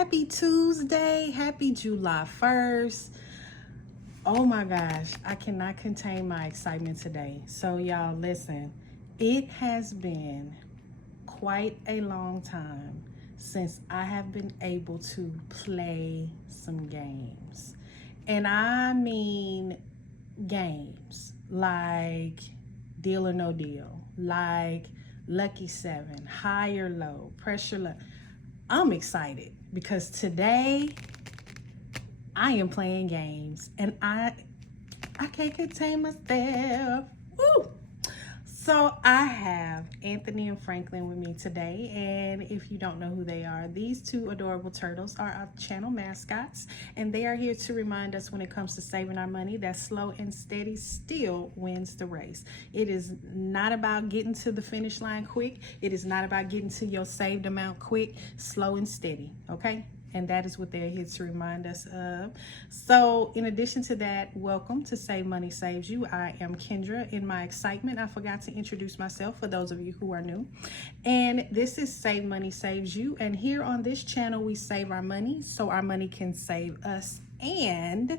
Happy Tuesday. Happy July 1st. Oh my gosh, I cannot contain my excitement today. So y'all listen, it has been quite a long time since I have been able to play some games. And I mean games like Deal or No Deal, like Lucky 7, High or Low, Pressure Low. I'm excited because today I am playing games and I can't contain myself. Woo! So I have Anthony and Franklin with me today, and if you don't know who they are, these two adorable turtles are our channel mascots, and they are here to remind us when it comes to saving our money that slow and steady still wins the race. It is not about getting to the finish line quick. It is not about getting to your saved amount quick. Slow and steady, okay? And that is what they're here to remind us of. So in addition to that, welcome to Save Money Saves You. I am Kendra. In my excitement, I forgot to introduce myself for those of you who are new. And this is Save Money Saves You. And here on this channel, we save our money so our money can save us. And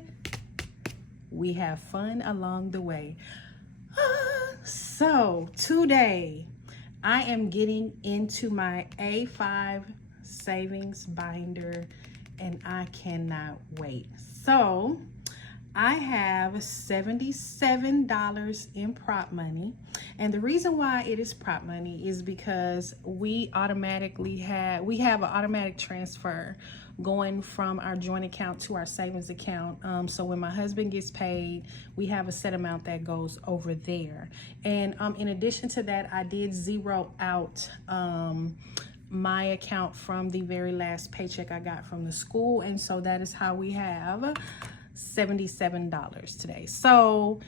we have fun along the way. So today, I am getting into my A5 savings binder and I cannot wait. So I have $77 in prop money, and the reason why it is prop money is because we have an automatic transfer going from our joint account to our savings account. So when my husband gets paid, we have a set amount that goes over there. And in addition to that, I did zero out my account from the very last paycheck I got from the school, and so that is how we have $77 today. So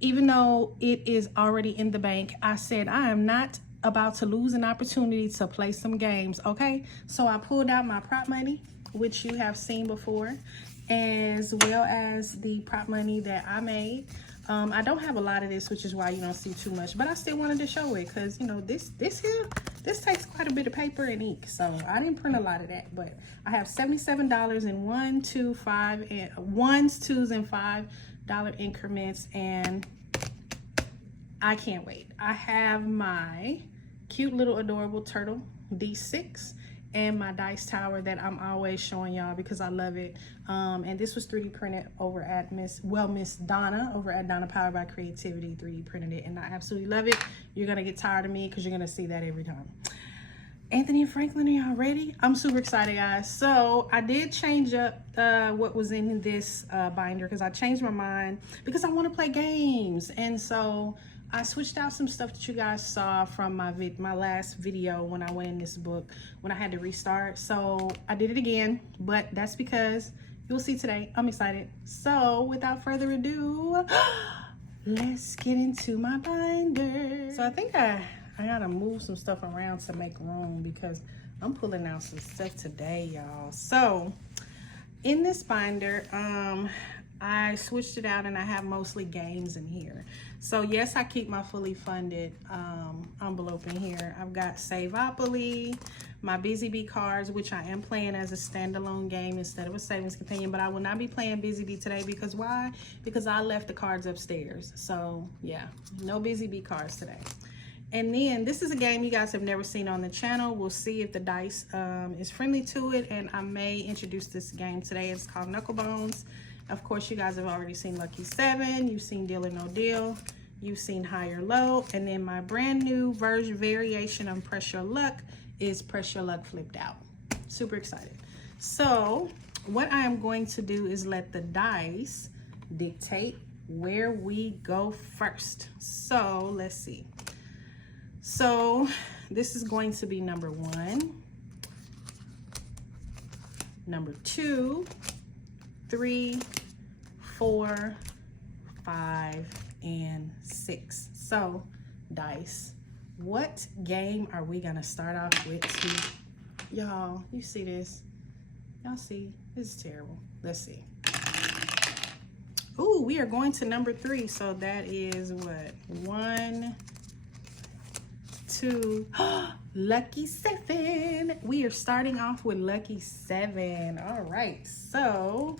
even though it is already in the bank, I said I am not about to lose an opportunity to play some games, okay? So I pulled out my prop money, which you have seen before, as well as the prop money that I made. I don't have a lot of this, which is why you don't see too much, but I still wanted to show it because, you know, this takes quite a bit of paper and ink, so I didn't print a lot of that. But I have $77 in ones, twos, and $5 increments, and I can't wait. I have my cute little adorable turtle D6 and my dice tower that I'm always showing y'all because I love it. And this was 3D printed over at Miss Donna over at Donna Powered by Creativity 3D printed it, and I absolutely love it. You're gonna get tired of me because you're gonna see that every time. Anthony and Franklin, are y'all ready? I'm super excited, guys. So I did change up what was in this binder because I changed my mind because I want to play games, and so I switched out some stuff that you guys saw from my last video when I went in this book when I had to restart. So I did it again, but that's because you'll see today. I'm excited. So without further ado, let's get into my binder. So I think I gotta move some stuff around to make room because I'm pulling out some stuff today, y'all. So in this binder, I switched it out and I have mostly games in here. So yes, I keep my fully funded envelope in here. I've got Saveopoly, my Busy Bee cards, which I am playing as a standalone game instead of a savings companion, but I will not be playing Busy Bee today because why? Because I left the cards upstairs. So yeah, no Busy Bee cards today. And then this is a game you guys have never seen on the channel. We'll see if the dice is friendly to it, and I may introduce this game today. It's called Knucklebones. Of course, you guys have already seen Lucky 7. You've seen Deal or No Deal. You've seen High or Low. And then my brand new variation of Pressure Luck is Pressure Luck flipped out. Super excited. So what I am going to do is let the dice dictate where we go first. So let's see. So this is going to be number 1, number 2, 3, 4, 5, and 6. So dice, what game are we gonna start off with? Y'all, you see this? Y'all see? This is terrible. Let's see. Ooh, we are going to number 3. So that is what? 1, 2. Lucky 7. We are starting off with Lucky 7. All right, so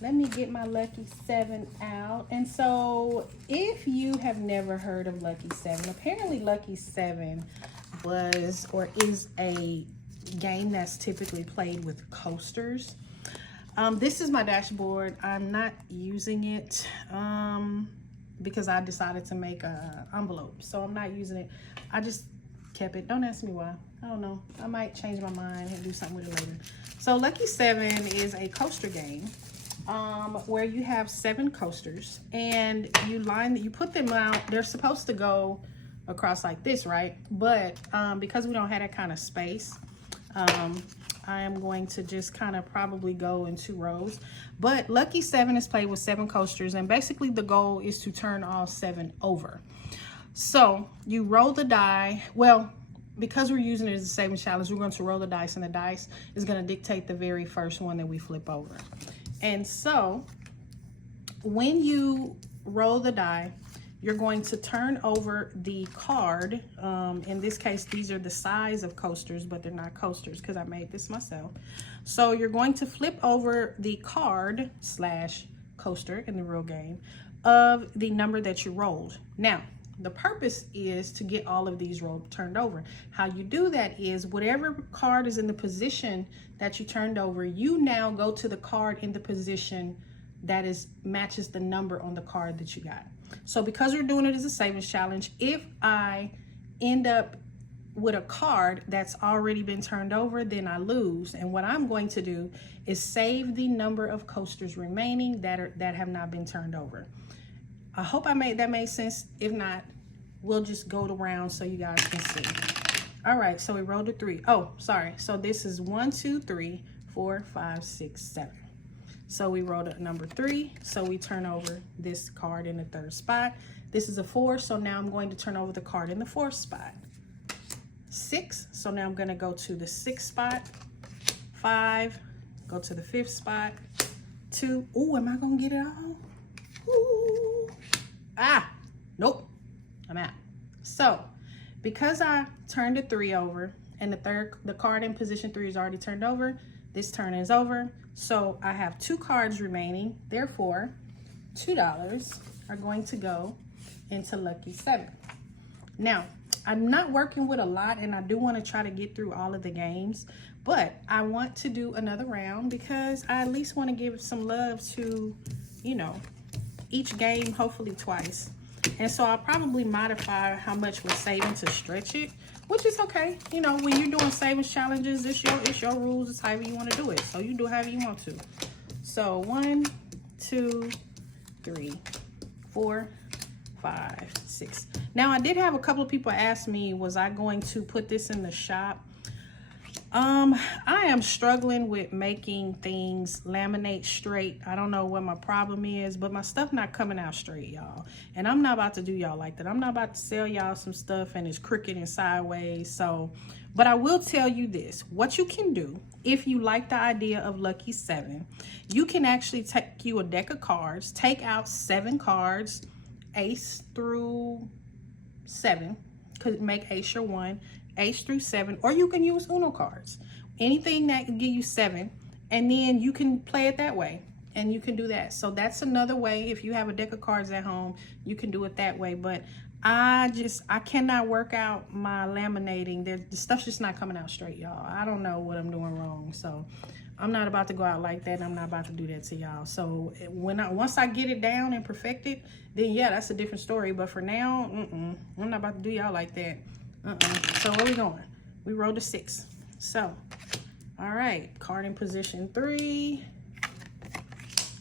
let me get my Lucky 7 out. And so if you have never heard of Lucky 7, apparently Lucky 7 was or is a game that's typically played with coasters. This is my dashboard. I'm not using it because I decided to make a envelope, so I'm not using it. I just kept it. Don't ask me why. I don't know. I might change my mind and do something with it later. So Lucky 7 is a coaster game where you have 7 coasters and you put them out. They're supposed to go across like this, right? But because we don't have that kind of space, I am going to just kind of probably go in 2 rows. But Lucky 7 is played with 7 coasters, and basically the goal is to turn all 7 over. So you roll the die. Well, because we're using it as a savings challenge, we're going to roll the dice, and the dice is going to dictate the very first one that we flip over. And so when you roll the die, you're going to turn over the card. In this case, these are the size of coasters, but they're not coasters because I made this myself. So you're going to flip over the card / coaster in the real game of the number that you rolled. Now, the purpose is to get all of these turned over. How you do that is whatever card is in the position that you turned over, you now go to the card in the position that matches the number on the card that you got. So because we're doing it as a savings challenge, if I end up with a card that's already been turned over, then I lose. And what I'm going to do is save the number of coasters remaining that have not been turned over. I hope that made sense. If not, we'll just go around so you guys can see. All right, so we rolled a 3. Oh, sorry. So this is 1, 2, 3, 4, 5, 6, 7. So we rolled a number 3. So we turn over this card in the 3rd spot. This is a 4. So now I'm going to turn over the card in the 4th spot. 6. So now I'm going to go to the 6th spot. 5. Go to the 5th spot. 2. Oh, am I going to get it all? Ooh. Ah, nope. I'm out. So because I turned the 3 over and the card in position 3 is already turned over, this turn is over. So I have 2 cards remaining. Therefore, $2 are going to go into Lucky 7. Now, I'm not working with a lot, and I do want to try to get through all of the games, but I want to do another round because I at least want to give some love to, you know, each game, hopefully twice. And so I'll probably modify how much we're saving to stretch it, which is okay. You know, when you're doing savings challenges, it's your rules. It's however you want to do it. So you do however you want to. So 1, 2, 3, 4, 5, 6. Now, I did have a couple of people ask me, was I going to put this in the shop? I am struggling with making things laminate straight. I don't know what my problem is, but my stuff not coming out straight, y'all. And I'm not about to do y'all like that. I'm not about to sell y'all some stuff and it's crooked and sideways. So, but I will tell you this, what you can do if you like the idea of Lucky 7, you can actually take you a deck of cards, take out 7 cards, ace through 7, could make ace your 1, ace through 7, or you can use Uno cards. Anything that can give you 7, and then you can play it that way, and you can do that. So that's another way. If you have a deck of cards at home, you can do it that way. But I cannot work out my laminating. The stuff's just not coming out straight, y'all. I don't know what I'm doing wrong. So I'm not about to go out like that, and I'm not about to do that to y'all. So once I get it down and perfect it, then yeah, that's a different story. But for now, I'm not about to do y'all like that. So where we going? We rolled a 6. So, all right, card in position 3,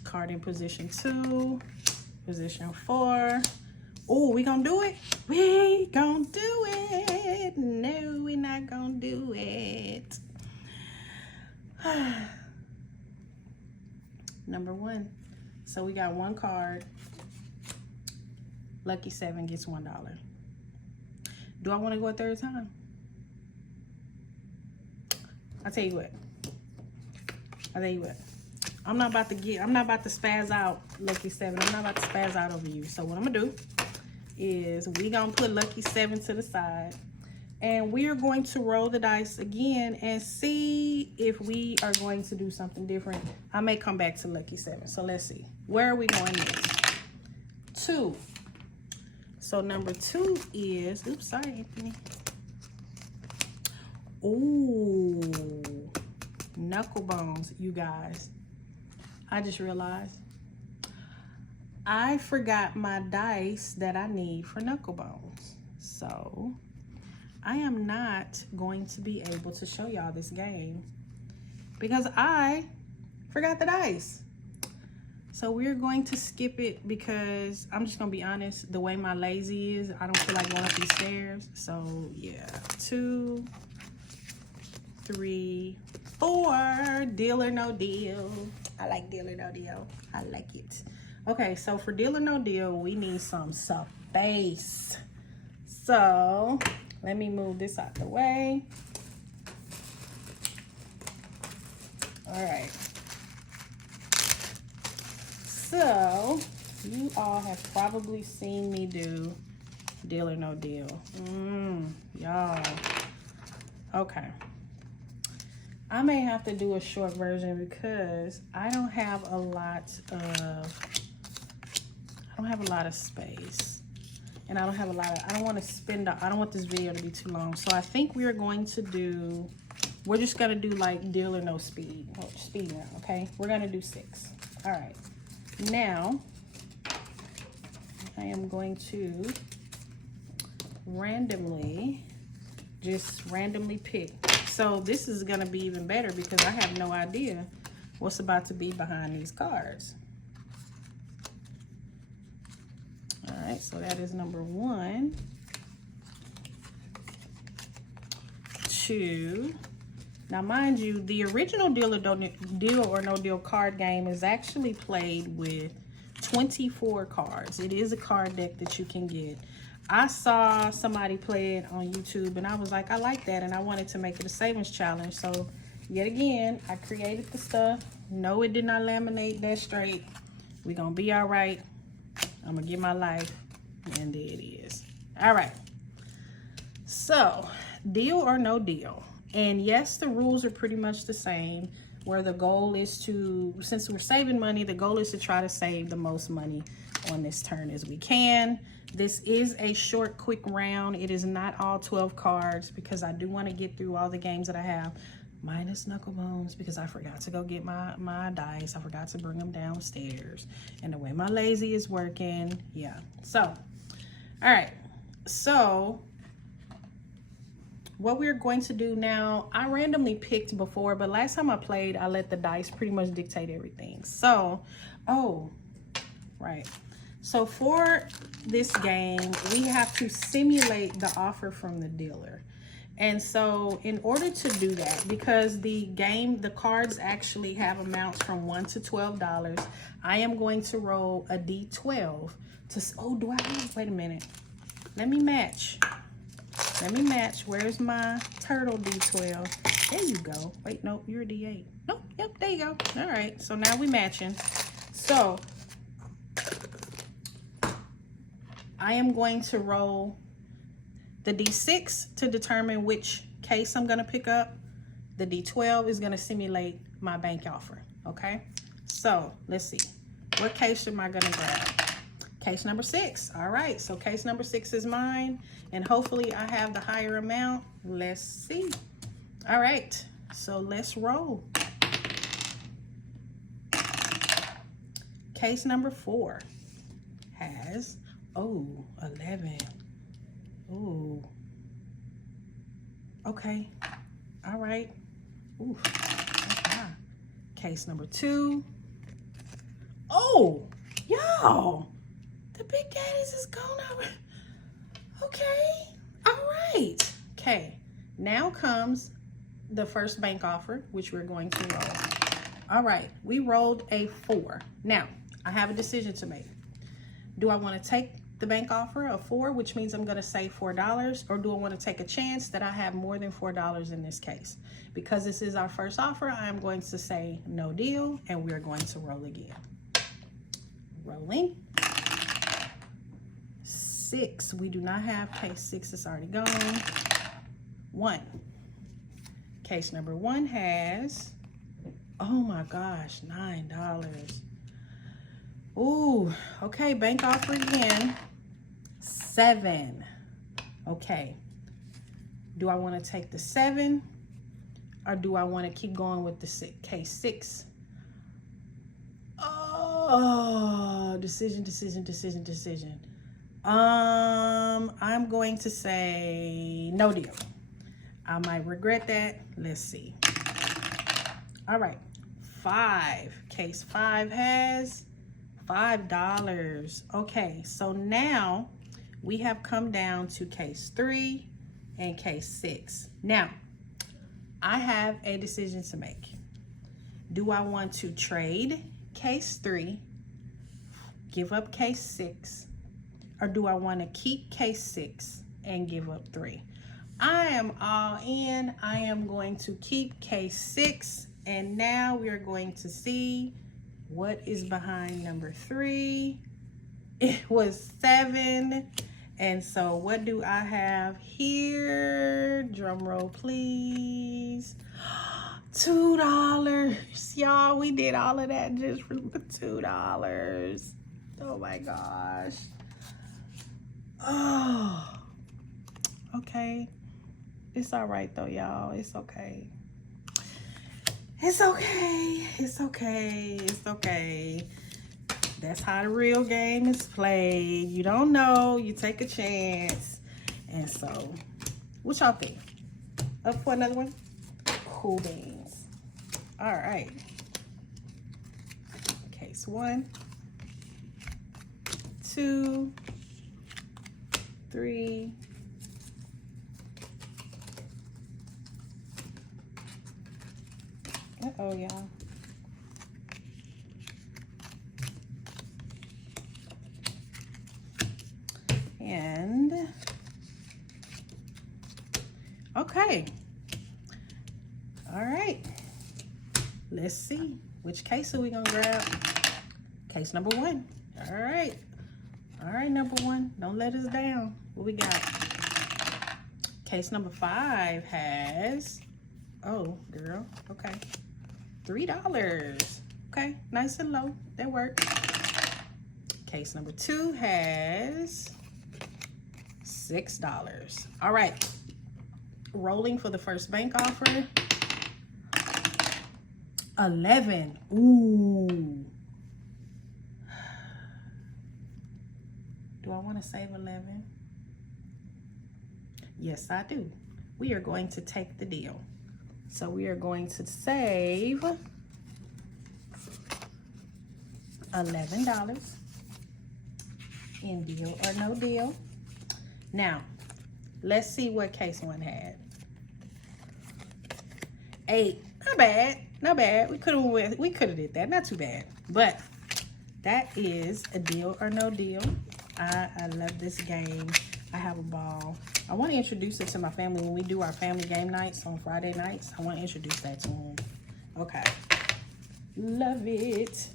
card in position 2, position 4. Oh, we gonna do it? We gonna do it. No, we're not gonna do it. Number 1. So we got 1 card. Lucky 7 gets $1. Do I want to go a 3rd time? I'll tell you what. I'm not about to spaz out, Lucky 7. I'm not about to spaz out over you. So what I'm gonna do is we gonna put Lucky 7 to the side. And we are going to roll the dice again and see if we are going to do something different. I may come back to lucky 7. So let's see. Where are we going next? 2. So number 2 is, oops, sorry, Anthony. Ooh, Knucklebones, you guys. I just realized I forgot my dice that I need for Knucklebones. So I am not going to be able to show y'all this game because I forgot the dice. So we're going to skip it because I'm just gonna be honest, the way my lazy is, I don't feel like going up these stairs. So yeah, 2, 3, 4, deal or no deal. I like deal or no deal. I like it. Okay, so for deal or no deal, we need some space. So let me move this out the way. All right. So you all have probably seen me do deal or no deal. Y'all. Okay. I may have to do a short version because I don't have a lot of space. And I don't have a lot of, I don't want this video to be too long. So I think we're going to do, we're just going to do like deal or no speed. Oh, speed now, okay? We're going to do 6. All right. Now, I am going to randomly pick. So this is going to be even better because I have no idea what's about to be behind these cards. All right, so that is number 1, 2. Now, mind you, the original deal or no deal card game is actually played with 24 cards. It is a card deck that you can get. I saw somebody play it on YouTube and I was like, I like that, and I wanted to make it a savings challenge. So yet again, I created the stuff. No, it did not laminate that straight. We're gonna be all right. I'm gonna get my life, and there it is. All right, so deal or no deal. And yes, the rules are pretty much the same, where the goal is to, since we're saving money, the goal is to try to save the most money on this turn as we can. This is a short, quick round. It is not all 12 cards because I do want to get through all the games that I have, minus Knucklebones, because I forgot to go get my dice. I forgot to bring them downstairs. And the way my lazy is working, yeah. So, all right. So, what we're going to do now, I randomly picked before, but last time I played, I let the dice pretty much dictate everything. So, oh, right. So for this game, we have to simulate the offer from the dealer. And so in order to do that, because the cards actually have amounts from $1 to $12, I am going to roll a D12 to, oh, do I have, wait a minute. Let me match. Where's my turtle D12? There you go. Wait, nope, you're a D8. Nope, yep, there you go. All right, so now we matching. So I am going to roll the D6 to determine which case I'm gonna pick up. The D12 is gonna simulate my bank offer, okay? So let's see, what case am I gonna grab? Case number 6, all right, so case number 6 is mine, and hopefully I have the higher amount. Let's see. All right, so let's roll. Case number 4 has, oh, 11. Ooh. Okay. All right. Ooh. Okay. Case number 2. Oh, y'all. The big daddies is gone over. Okay. All right. Okay. Now comes the first bank offer, which we're going to roll. All right. We rolled a 4. Now, I have a decision to make. Do I want to take the bank offer of 4, which means I'm going to save $4, or do I want to take a chance that I have more than $4 in this case? Because this is our first offer, I am going to say no deal, and we're going to roll again. Rolling. 6. We do not have case 6. It's already gone. 1. Case number 1 has, oh my gosh, $9. Ooh, okay, bank offer again. 7. Okay. Do I want to take the 7 or do I want to keep going with the case 6? Oh, decision. I'm going to say no deal. I might regret that. Let's see. All right. 5. Case 5 has $5. Okay, so now we have come down to case 3 and case 6. Now, I have a decision to make. Do I want to trade case 3, give up case 6, or do I want to keep case 6 and give up 3? I am all in. I am going to keep case 6, and now we are going to see what is behind number 3. It was 7. And so what do I have here? Drum roll, please. $2. Y'all, we did all of that just for $2. Oh my gosh. Oh, okay. It's all right though, y'all. It's okay. It's okay. It's okay. It's okay. That's how the real game is played. You don't know. You take a chance. And so, what y'all think? Up for another one? Cool beans. All right. Case 1, 2, 3. Uh-oh, y'all. And okay. All right. Let's see. Which case are we gonna grab? Case number 1. All right. All right, number 1. Don't let us down. What we got? Case number 5 has, oh, girl. Okay. $3. Okay, nice and low. That worked. Case number 2 has $6. All right. Rolling for the first bank offer. 11. Ooh. Do I want to save 11? Yes, I do. We are going to take the deal. So we are going to save $11 in deal or no deal. Now, let's see what case 1 had. 8. Not bad. Not bad. We could have did that. Not too bad. But that is a deal or no deal. I love this game. I have a ball. I want to introduce it to my family when we do our family game nights on Friday nights. I want to introduce that to them. Okay. Love it.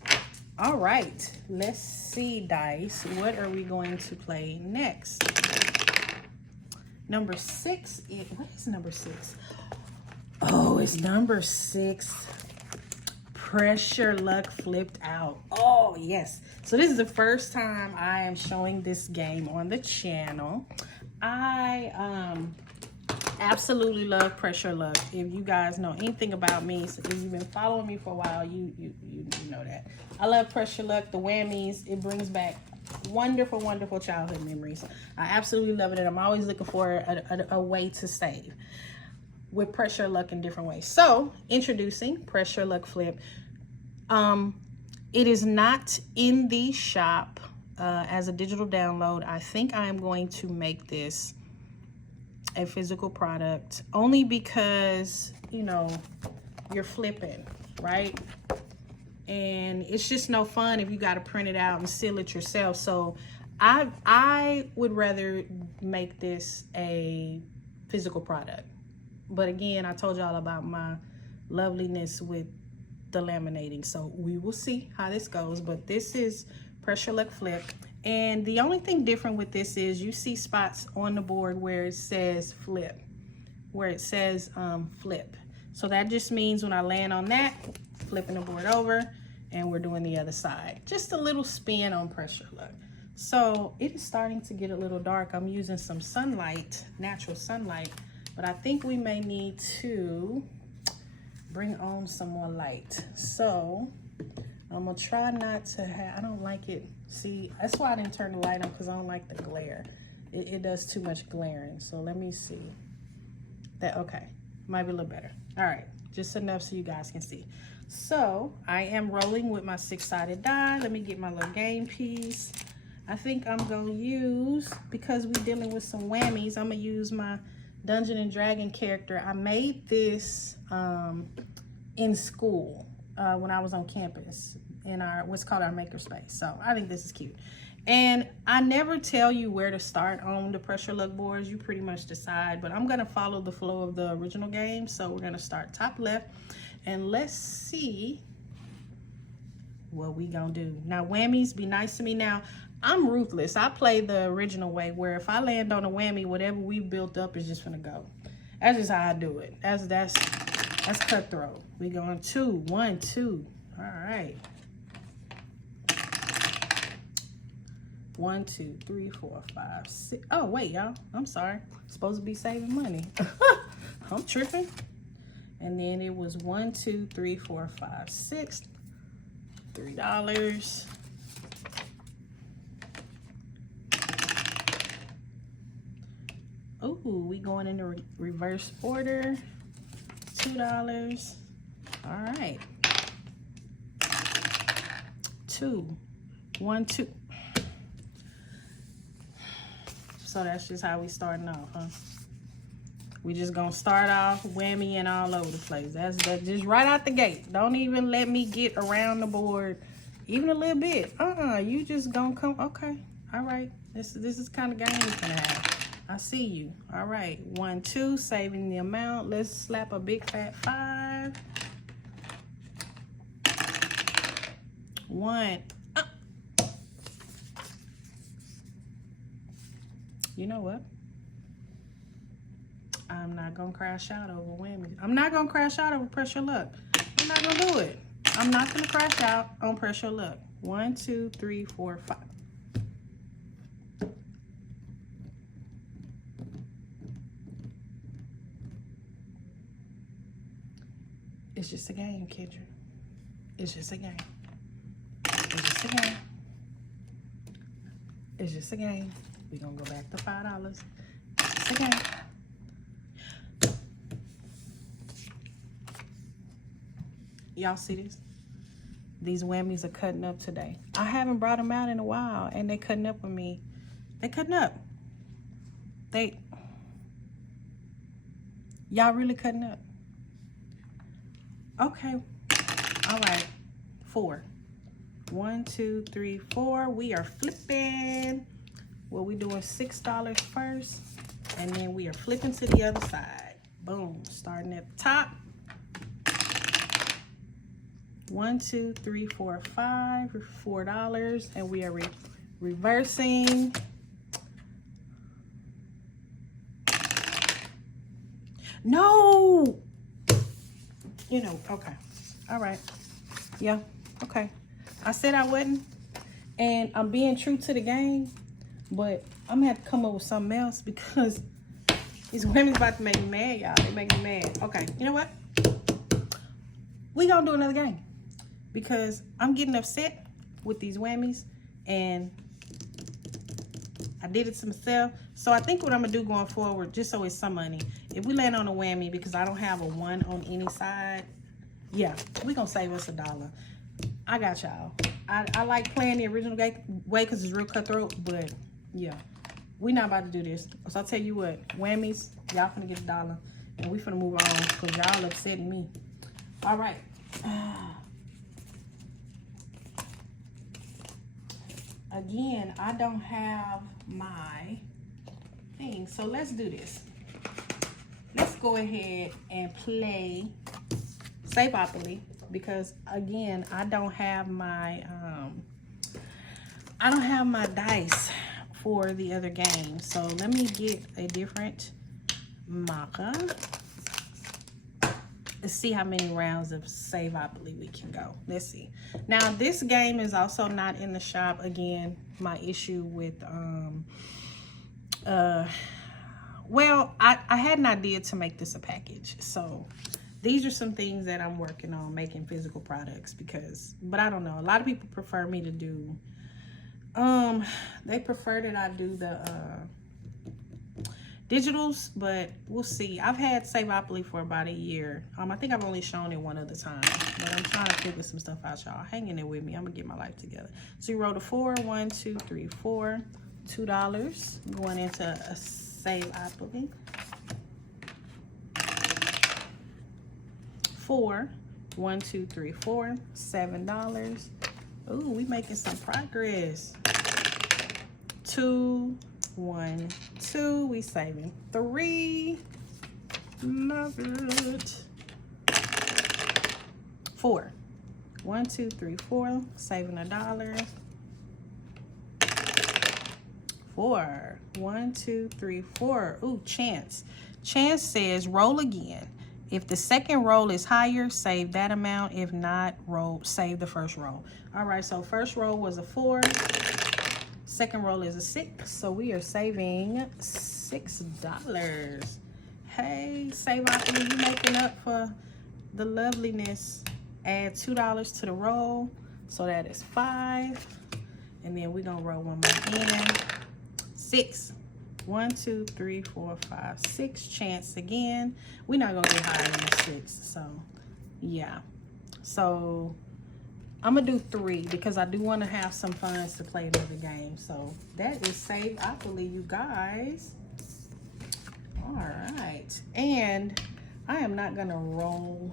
All right. Let's see, dice. What are we going to play next? Number 6. What is number 6? Oh, it's number 6. Pressure Luck Flipped Out. Oh, yes. So this is the first time I am showing this game on the channel. I absolutely love Pressure Luck. If you guys know anything about me, so if you've been following me for a while, you know that. I love Pressure Luck, the whammies. It brings back wonderful, wonderful childhood memories. I absolutely love it, and I'm always looking for a way to save with Pressure Luck in different ways. So, introducing Pressure Luck Flip. It is not in the shop as a digital download. I think I am going to make this a physical product only because, you know, you're flipping, right? And it's just no fun if you got to print it out and seal it yourself. So I would rather make this a physical product. But again, I told y'all about my loveliness with the laminating. So we will see how this goes. But this is Pressure Luck Flip. And the only thing different with this is you see spots on the board where it says flip. where it says flip. So that just means when I land on that, flipping the board over, and we're doing the other side. Just a little spin on pressure luck. So it is starting to get a little dark. I'm using some sunlight, natural sunlight, but I think we may need to bring on some more light. So I'm gonna try not to have, I don't like it. See, that's why I didn't turn the light on, because I don't like the glare. It does too much glaring. So let me see. That, okay, might be a little better. All right, just enough so you guys can see. So I am rolling with my 6-sided die. Let me get my little game piece. I think I'm gonna use, because we're dealing with some whammies, I'm gonna use my Dungeon and Dragon character. I made this in school when I was on campus in our, what's called our makerspace. So I think this is cute. And I never tell you where to start on the pressure luck boards. You pretty much decide, but I'm gonna follow the flow of the original game. So we're gonna start top left, and let's see what we gonna do. Now whammies, be nice to me. Now I'm ruthless. I play the original way, where if I land on a whammy, whatever we built up is just gonna go. That's just how I do it. That's cutthroat. We going 2, 1, 2. All right. 1, 2, 3, 4, 5, 6. Oh wait, y'all. I'm sorry. Supposed to be saving money. I'm tripping. And then it was 1, 2, 3, 4, 5, 6. $3. Ooh, we going in the reverse order. $2. All right. 2, 1, 2. So that's just how we starting off, huh? We just gonna start off whammying all over the place. That's just right out the gate. Don't even let me get around the board even a little bit. You just gonna come. Okay, all right. This is kind of game we're gonna have. I see you. All right, 1, 2, saving the amount. Let's slap a big fat 5. 1. You know what? I'm not gonna crash out over whammy. I'm not gonna crash out over pressure luck. I'm not gonna do it. I'm not gonna crash out on pressure luck. 1, 2, 3, 4, 5. It's just a game, Kendra. It's just a game. It's just a game. It's just a game. We're gonna go back to $5. It's a game. Y'all see this? These whammies are cutting up today. I haven't brought them out in a while, and they cutting up with me. They cutting up. Y'all really cutting up. Okay. All right. 4. 1, 2, 3, 4. We are flipping. Well, we doing $6 first, and then we are flipping to the other side. Boom. Starting at the top. 1, 2, 3, 4, 5. $4, and we are reversing. No. You know. Okay. All right. Yeah. Okay. I said I wouldn't, and I'm being true to the game, but I'm gonna have to come up with something else, because these women's about to make me mad, y'all. They make me mad. Okay, you know what? We gonna do another game, because I'm getting upset with these whammies, and I did it to myself. So I think what I'm gonna do going forward, just so it's some money, if we land on a whammy, because I don't have a 1 on any side, yeah, we gonna save us $1. I got y'all. I like playing the original way because it's real cutthroat, but yeah, we not about to do this. So I'll tell you what, whammies, y'all finna get $1, and we finna move on, because y'all upsetting me. All right. Again, I don't have my thing, so let's do this. Let's go ahead and play Saveopoly, because again, I don't have my dice for the other game. So let me get a different maca. Let's see how many rounds of Saveopoly we can go. Let's see. Now, this game is also not in the shop. Again, my issue with, well, I had an idea to make this a package. So, these are some things that I'm working on, making physical products because, but I don't know. A lot of people prefer me to do, they prefer that I do the, digitals, but we'll see. I've had Saveopoly for about a year. I think I've only shown it one other time, but I'm trying to figure some stuff out, y'all. Hang in there with me. I'm gonna get my life together. So you rolled a 4, 1, 2, 3, 4, $2 going into a Saveopoly. 4, 1, 2, 3, 4, $7. Ooh, we making some progress. 2, 1, 2, we saving 3. Love it. 4, 1, 2, 3, 4, saving $1. 4, 1, 2, 3, 4. Ooh, chance. Chance says roll again. If the second roll is higher, save that amount. If not, save the first roll. All right, so first roll was a 4. Second roll is a 6, so we are saving $6. Hey, Saveopoly, you making up for the loveliness. Add $2 to the roll, so that is 5. And then we're gonna roll one more again. 6. 1, 2, 3, 4, 5, 6. Chance again. We're not gonna get higher than a 6, so yeah. So I'm gonna do 3 because I do want to have some fun to play another game. So that is Saveopoly, you guys. All right, and I am not gonna roll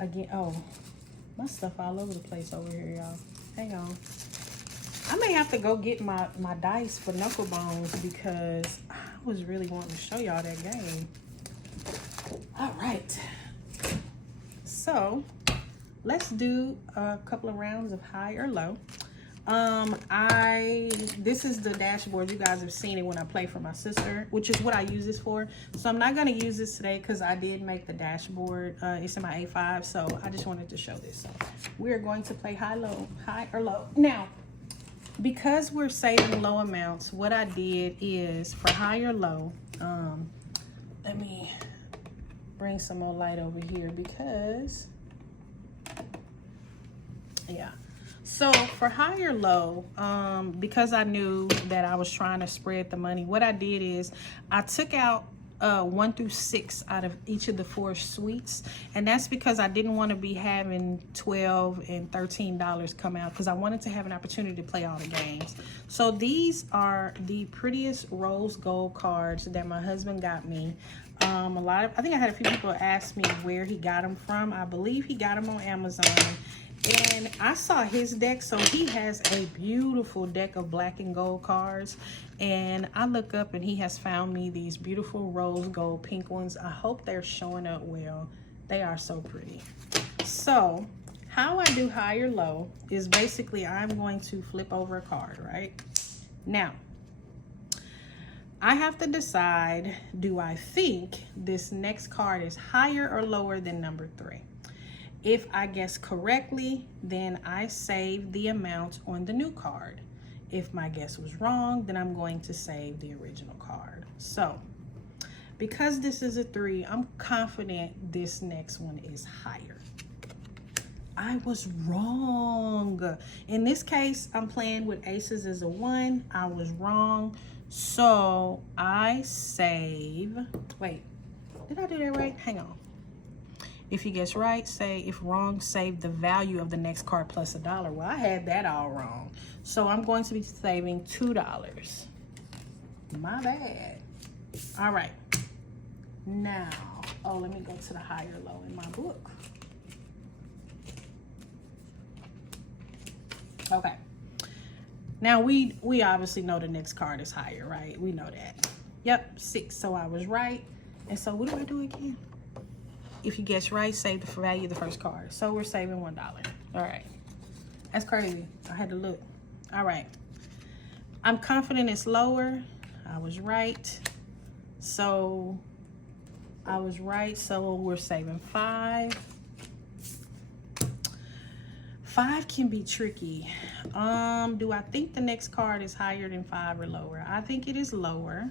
again. Oh, my stuff all over the place over here, y'all. Hang on. I may have to go get my dice for Knucklebones because I was really wanting to show y'all that game. All right, so let's do a couple of rounds of high or low. This is the dashboard. You guys have seen it when I play for my sister, which is what I use this for. So I'm not gonna use this today because I did make the dashboard. It's in my A5, so I just wanted to show this. So we're going to play high or low. Now, because we're saving low amounts, what I did is for high or low, let me bring some more light over here because, yeah. So for high or low, because I knew that I was trying to spread the money, what I did is I took out 1 through 6 out of each of the 4 suites, and that's because I didn't want to be having $12 and $13 come out because I wanted to have an opportunity to play all the games. So these are the prettiest rose gold cards that my husband got me. I think I had a few people ask me where he got them from. I believe he got them on Amazon. And I saw his deck, so he has a beautiful deck of black and gold cards. And I look up and he has found me these beautiful rose gold pink ones. I hope they're showing up well. They are so pretty. So how I do high or low is basically I'm going to flip over a card, right? Now, I have to decide, do I think this next card is higher or lower than number 3? If I guess correctly, then I save the amount on the new card. If my guess was wrong, then I'm going to save the original card. So, because this is a 3, I'm confident this next one is higher. I was wrong. In this case, I'm playing with aces as a 1. I was wrong. So, I save, wait, did I do that right? Hang on. If you guess right, say, if wrong, save the value of the next card plus $1. Well, I had that all wrong. So I'm going to be saving $2. My bad. All right. Now, oh, let me go to the high or low in my book. Okay. Now, we obviously know the next card is higher, right? We know that. Yep, 6. So I was right. And so what do I do again? If you guess right, save the value of the first card. So we're saving $1. All right. That's crazy. I had to look. All right. I'm confident it's lower. I was right. So I was right, so we're saving 5. 5 can be tricky. Do I think the next card is higher than 5 or lower? I think it is lower.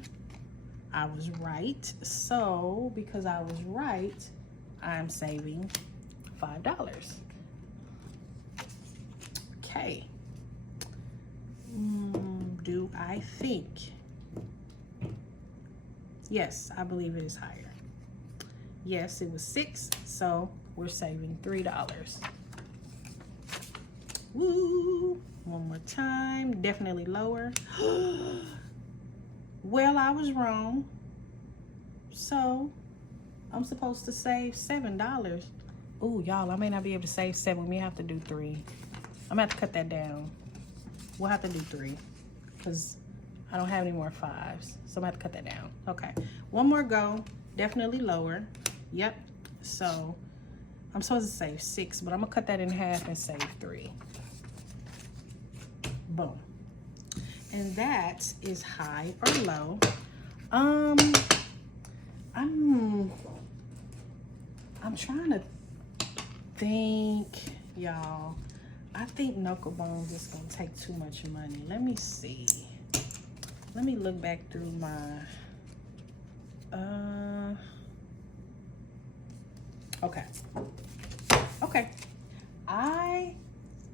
I was right. So because I was right, I'm saving $5. Okay. Do I think? Yes, I believe it is higher. Yes, it was 6, so we're saving $3. Woo! One more time. Definitely lower. Well, I was wrong. So I'm supposed to save $7. Ooh, y'all, I may not be able to save 7. We have to do 3. I'm gonna have to cut that down. We'll have to do 3 because I don't have any more 5s. So I'm gonna have to cut that down. Okay, one more go. Definitely lower. Yep. So I'm supposed to save 6, but I'm gonna cut that in half and save 3. Boom. And that is high or low. I'm trying to think, y'all. I think Knucklebones is gonna take too much money. Let me see. Let me look back through my okay. I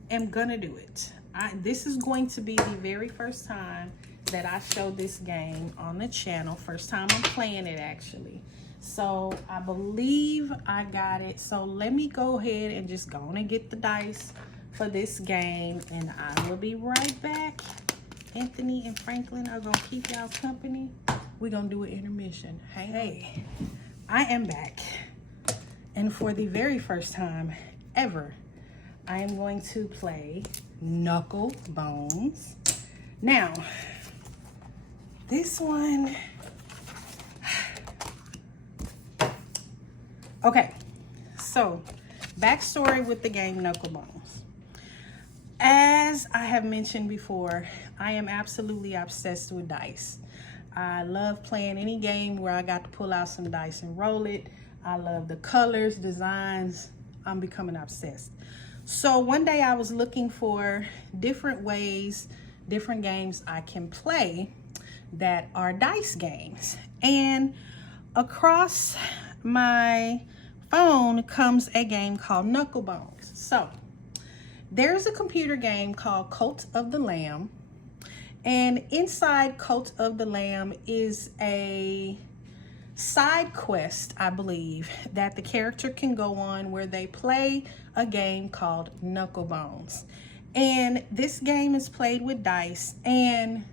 am gonna do it. This is going to be the very first time that I show this game on the channel. First time I'm playing it, actually. So I believe I got it. So let me go ahead and just go on and get the dice for this game, and I will be right back. Anthony and Franklin are gonna keep y'all company. We're gonna do an intermission. Hey, I am back. And for the very first time ever, I am going to play Knucklebones. Now, this one, okay, so backstory with the game Knucklebones. As I have mentioned before, I am absolutely obsessed with dice. I love playing any game where I got to pull out some dice and roll it. I love the colors, designs. I'm becoming obsessed. So one day I was looking for different ways, different games I can play that are dice games. And across my phone comes a game called Knucklebones. So there's a computer game called Cult of the Lamb. And inside Cult of the Lamb is a side quest, I believe, that the character can go on where they play a game called Knucklebones. And this game is played with dice, and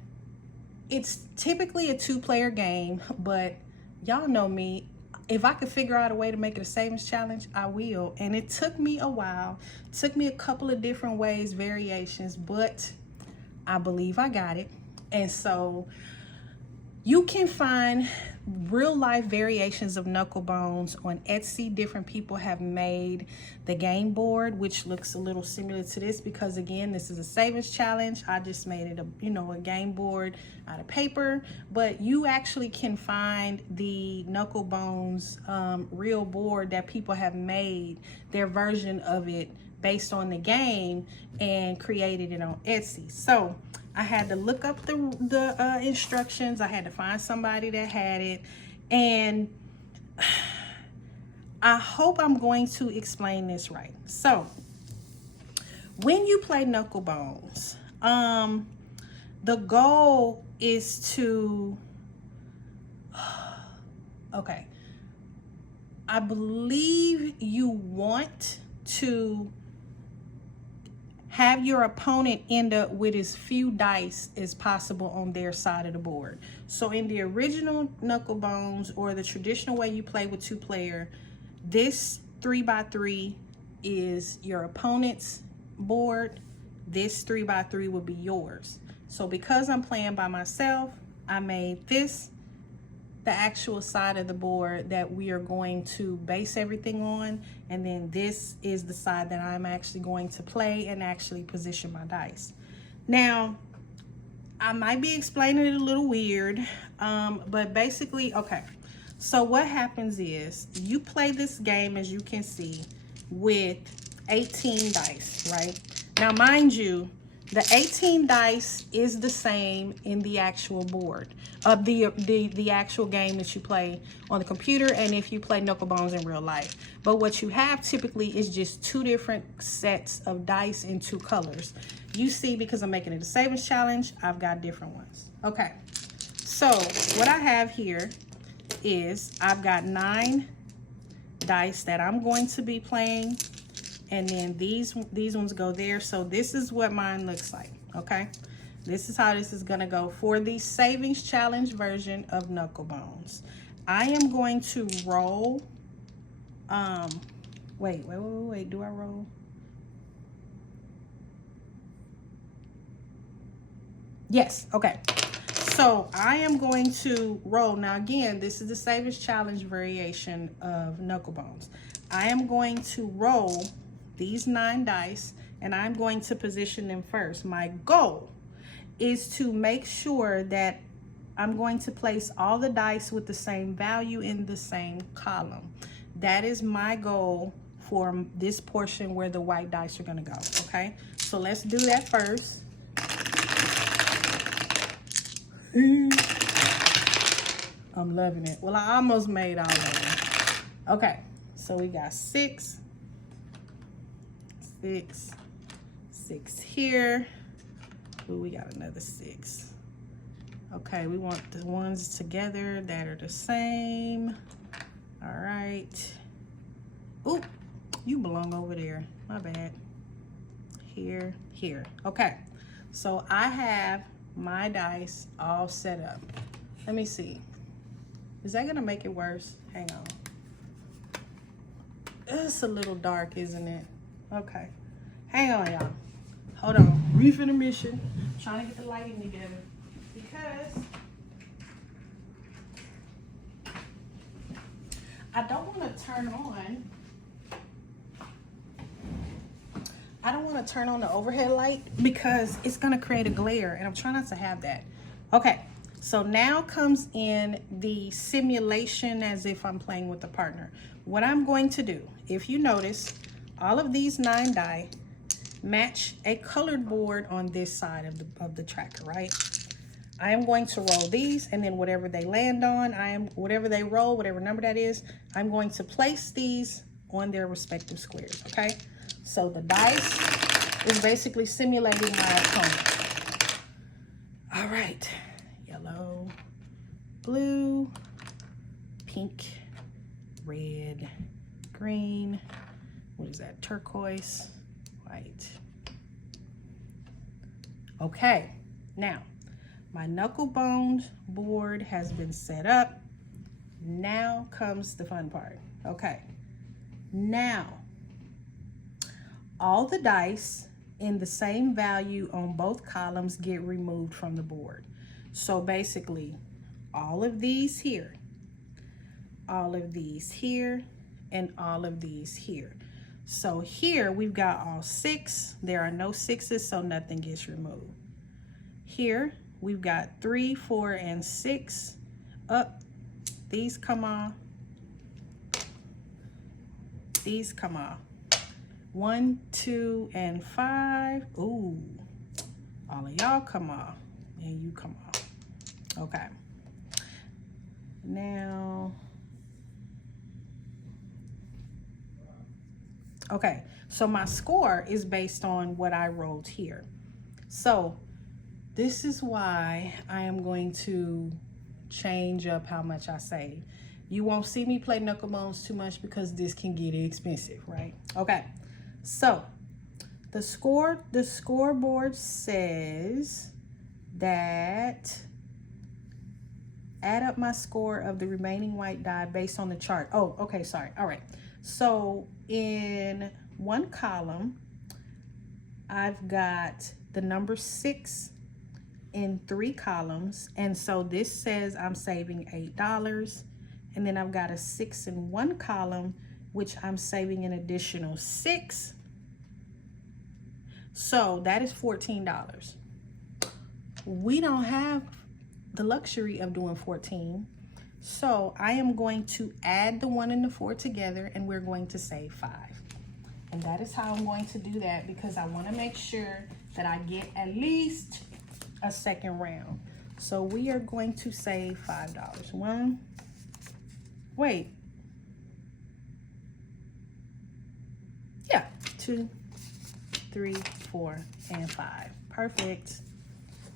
it's typically a 2-player game, but y'all know me. If I could figure out a way to make it a savings challenge, I will. And it took me a while. It took me a couple of different ways, variations, but I believe I got it. And so you can find real life variations of Knucklebones on Etsy. Different people have made the game board, which looks a little similar to this because, again, this is a savings challenge. I just made it a game board out of paper, but you actually can find the Knucklebones real board that people have made, their version of it based on the game, and created it on Etsy. So I had to look up the instructions. I had to find somebody that had it. And I hope I'm going to explain this right. So when you play Knucklebones, the goal is to, okay, I believe you want to have your opponent end up with as few dice as possible on their side of the board. So in the original Knucklebones, or the traditional way you play with 2-player, this 3x3 is your opponent's board. This 3x3 will be yours. So because I'm playing by myself, I made this the actual side of the board that we are going to base everything on, and then this is the side that I'm actually going to play and actually position my dice. Now, I might be explaining it a little weird, but basically, okay, So what happens is you play this game, as you can see, with 18 dice, right? Now, mind you, the 18 dice is the same in the actual board of the actual game that you play on the computer, and if you play Knucklebones in real life. But what you have typically is just 2 different sets of dice in 2 colors. You see, because I'm making it a savings challenge, I've got different ones. Okay, so what I have here is I've got 9 dice that I'm going to be playing, and then these ones go there. So this is what mine looks like. Okay, this is how this is gonna go for the savings challenge version of Knucklebones. I am going to roll. Wait, do I roll? Yes. Okay, so I am going to roll. Now again, this is the savings challenge variation of Knucklebones. I am going to roll these 9 dice, and I'm going to position them first. My goal is to make sure that I'm going to place all the dice with the same value in the same column. That is my goal for this portion where the white dice are going to go. Okay, so let's do that first. I'm loving it. Well, I almost made all of them. Okay, so we got 6 here. Ooh, we got another 6. Okay, we want the ones together that are the same. All right. Ooh, you belong over there. My bad. Here. Okay, so I have my dice all set up. Let me see. Is that gonna make it worse? Hang on. It's a little dark, isn't it? Okay. Hang on, y'all. Hold on. Reef intermission. I'm trying to get the lighting together because I don't want to turn on. I don't want to turn on the overhead light because it's going to create a glare, and I'm trying not to have that. Okay, so now comes in the simulation as if I'm playing with a partner. What I'm going to do, if you notice, all of these 9 die match a colored board on this side of the tracker, right? I am going to roll these, and then whatever they land on, whatever they roll, whatever number that is, I'm going to place these on their respective squares, okay? So the dice is basically simulating my opponent. All right, yellow, blue, pink, red, green, what is that, turquoise, white. Okay, now my Knucklebones board has been set up. Now comes the fun part. Okay, now all the dice in the same value on both columns get removed from the board. So basically, all of these here, all of these here, and all of these here. So here we've got all 6. There are no 6s, so nothing gets removed. Here we've got 3, 4, and 6. Up, these come off. These come off. 1, 2, and 5. Ooh, all of y'all come off, and you come off. Okay. Now, okay, so my score is based on what I rolled here. So this is why I am going to change up how much I save. You won't see me play Knucklebones too much because this can get expensive, right? Okay, so the scoreboard says that add up my score of the remaining white die based on the chart. Oh, okay, sorry. All right. So in one column, I've got the number 6 in 3 columns. And so this says I'm saving $8. And then I've got a 6 in 1 column, which I'm saving an additional 6. So that is $14. We don't have the luxury of doing 14. So I am going to add the 1 and the 4 together, and we're going to save 5. And that is how I'm going to do that, because I want to make sure that I get at least a second round. So we are going to save $5. Yeah, 2, 3, 4, and 5. Perfect.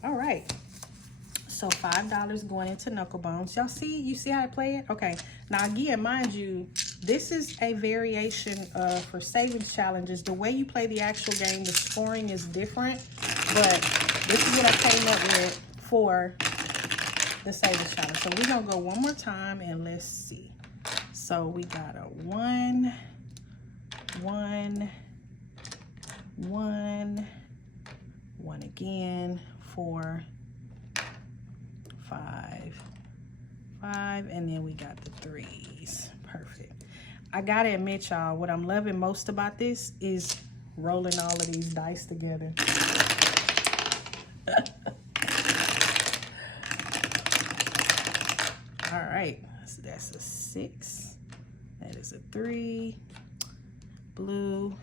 All right. So $5 going into Knucklebones. Y'all see? You see how I play it? Okay. Now again, mind you, this is a variation for savings challenges. The way you play the actual game, the scoring is different, but this is what I came up with for the savings challenge. So we're gonna go one more time and let's see. So we got a 1, 1, 1, 1 again, 4, 5, 5, and then we got the 3s. Perfect. I gotta admit, y'all, what I'm loving most about this is rolling all of these dice together. All right, so that's a 6. That is a 3. Blue.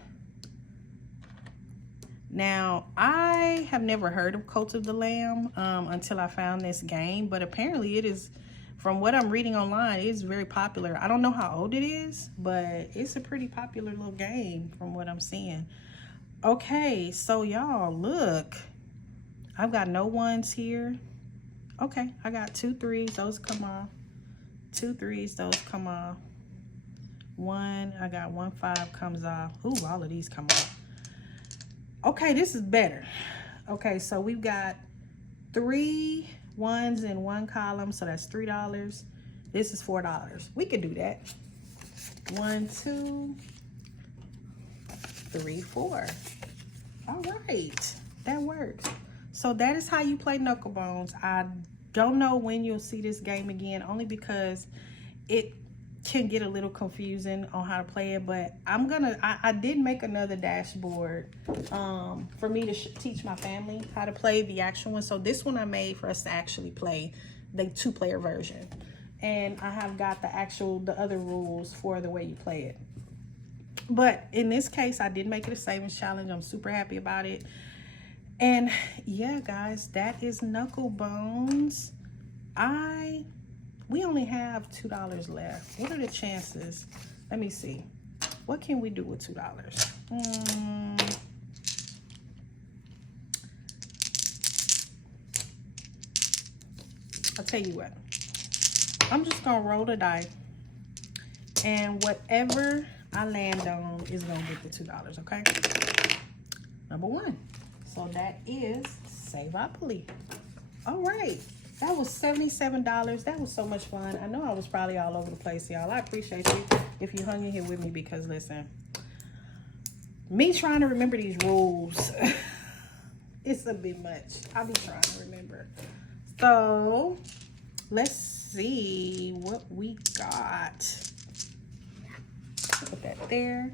Now, I have never heard of Cult of the Lamb until I found this game, but apparently it is, from what I'm reading online, it's very popular. I don't know how old it is, but it's a pretty popular little game from what I'm seeing. Okay, so y'all, look. I've got no 1s here. Okay, I got 2 3s. Those come off. 2 3s. Those come off. 1. I got 1 5 comes off. Ooh, all of these come off. Okay, this is better. Okay, so we've got 3 1s in one column, so that's $3. This is $4. We could do that. 1 2 3 4. All right, that works. So that is how you play Knucklebones. I don't know when you'll see this game again, only because it can get a little confusing on how to play it, but I did make another dashboard for me to teach my family how to play the actual one. So this one I made for us to actually play the 2-player version, and I have got the other rules for the way you play it. But in this case, I did make it a savings challenge. I'm super happy about it. And yeah, guys, that is Knucklebones. We only have $2 left. What are the chances? Let me see. What can we do with $2? I'll tell you what. I'm just gonna roll the die, and whatever I land on is gonna get the $2, okay? Number 1. So that is Saveopoly. All right. That was $77. That was so much fun. I know I was probably all over the place, y'all. I appreciate you if you hung in here with me, because listen, me trying to remember these rules, it's a bit much. I'll be trying to remember. So let's see what we got. Put that there.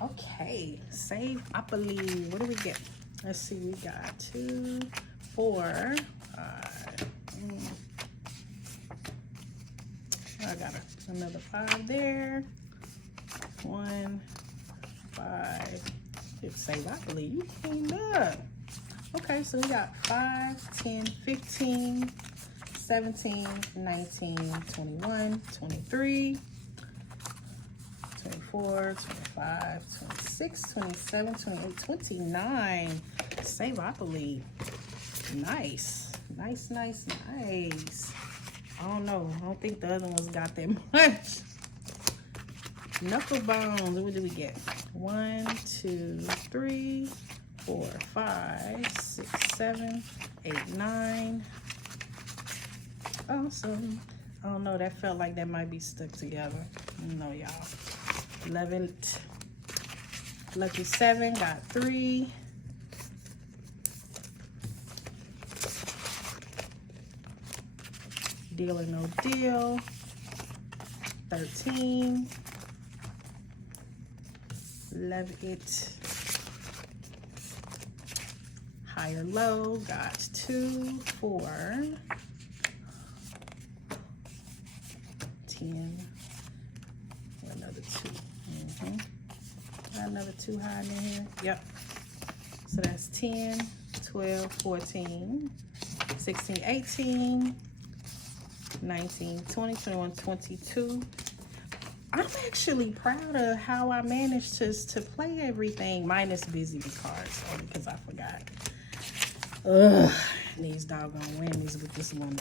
Okay, Saveopoly. What do we get? Let's see. We got 2, 4, 5. I got another 5 there. 1, 5. It's Saveopoly. You cleaned up. Okay, so we got 5, 10, 15, 17, 19, 21, 23, 24, 25, 26, 27, 28, 29. Saveopoly. Nice. Nice, nice, nice. I don't know. I don't think the other ones got that much. Knucklebones. What do we get? 1, 2, 3, 4, 5, 6, 7, 8, 9. Awesome. I don't know. That felt like that might be stuck together. No, y'all. Love it. Lucky 7 got 3. Deal or no deal. 13. Love it. High or low got 2, 4. 10. Another 2. Got another 2 hiding in here. Yep. So that's 10, 12, 14, 16, 18, 19, 20, 21, 22. I'm actually proud of how I managed to play everything, minus busy cards, only because I forgot. Ugh, these doggone whammies with this one.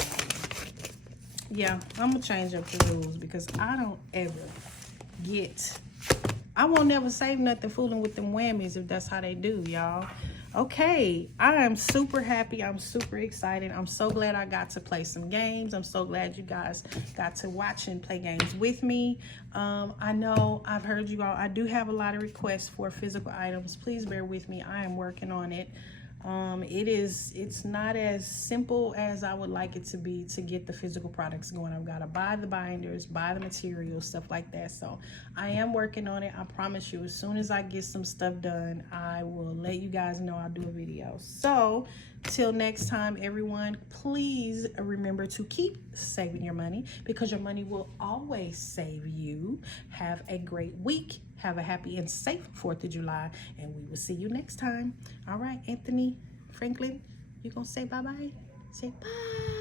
Yeah, I'm gonna change up the rules because I don't ever get. I won't never save nothing fooling with them whammies if that's how they do, y'all. Okay, I am super happy. I'm super excited. I'm so glad I got to play some games. I'm so glad you guys got to watch and play games with me. I know I've heard you all. I do have a lot of requests for physical items. Please bear with me. I am working on it. It's not as simple as I would like it to be to get the physical products going. I've got to buy the binders, buy the materials, stuff like that. So I am working on it. I promise you, as soon as I get some stuff done, I will let you guys know. I'll do a video. So till next time, everyone, please remember to keep saving your money because your money will always save you. Have a great week. Have a happy and safe 4th of July, and we will see you next time. All right, Anthony Franklin, you gonna say bye-bye? Say bye.